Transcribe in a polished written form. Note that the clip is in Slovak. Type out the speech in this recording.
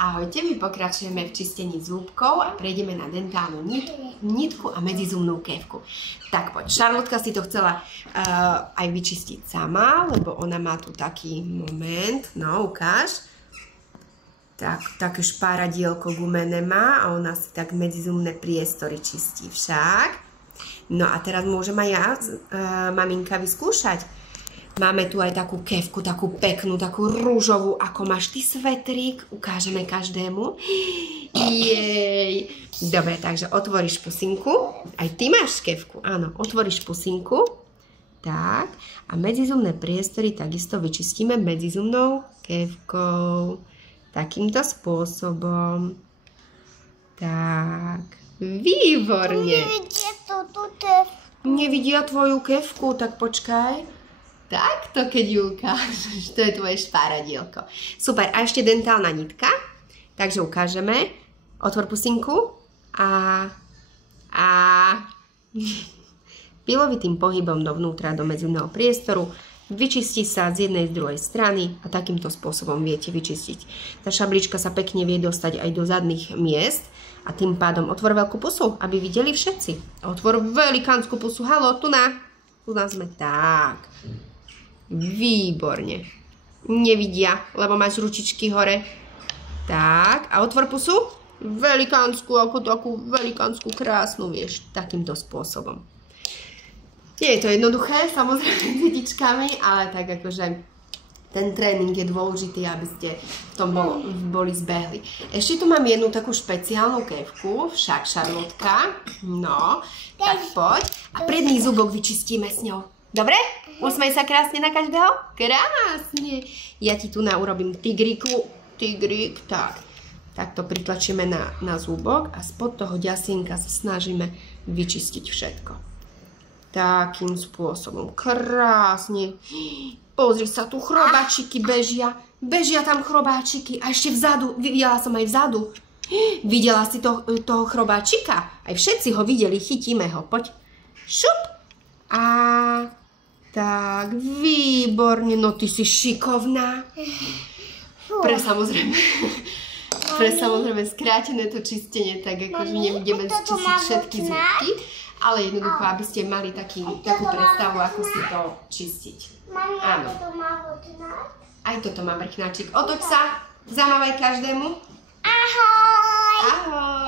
Ahojte, my pokračujeme v čistení zúbkov a prejdeme na dentálnu nitku a medzizubnú kefku. Tak poď, Šarlotka si to chcela aj vyčistiť sama, lebo ona má tu taký moment. No, ukáž. Také špáradielko gumené má a ona si tak medzizubné priestory čistí však. No a teraz môžem aj ja, maminka, vyskúšať. Máme tu aj takú kefku, takú peknú, takú rúžovú, ako máš ty svetrík. Ukážeme každému. Jej. Dobre, takže otvoríš pusinku. Aj ty máš kefku, áno. Otvoríš pusinku. Tak. A medzizubné priestory takisto vyčistíme medzizubnou kefkou. Takýmto spôsobom. Tak. Výborne. Nevidia tvoju kefku, tak počkaj. Takto, keď ju ukážeš, to je tvoje špáradielko. Super, a ešte dentálna nitka. Takže ukážeme. Otvor pusinku a pilovitým pohybom dovnútra do medzizubného priestoru vyčistí sa z jednej z druhej strany a takýmto spôsobom viete vyčistiť. Tá šablička sa pekne vie dostať aj do zadných miest a tým pádom otvor veľkú pusu, aby videli všetci. Otvor velikánsku pusu. Haló, tu sme. Tak. Výborne. Nevidia, lebo máš ručičky hore. Tak, a otvor pusu. Velikánsku, ako takú velikánsku, krásnu, vieš, takýmto spôsobom. Nie je to jednoduché, samozrejme, s detičkami, ale tak akože ten tréning je dôležitý, aby ste v tom boli zbehli. Ešte tu mám jednu takú špeciálnu kefku, však Šarlotka. No, tak poď. A predný zubok vyčistíme s ňou. Dobre? Usmej sa krásne na každého? Krásne. Ja ti tu urobím tigrík, tak. Takto pritlačíme na zúbok a spod toho ďasienka sa snažíme vyčistiť všetko. Takým spôsobom. Krásne. Pozri sa, tu chrobáčiky bežia. Bežia tam chrobáčiky. A ešte vzadu. Videla som aj vzadu. Videla si toho chrobáčika? Aj všetci ho videli. Chytíme ho. Poď. Šup. A tak, výborne, no ty si šikovná. Pre samozrejme skrátené to čistenie, tak akože nebudeme čistiť všetky zúbky, ale jednoducho, aby ste mali takú predstavu, ako si to čistiť. Áno. Aj toto má vrchnáčik. Otoč sa, zamávaj každému. Ahoj. Ahoj.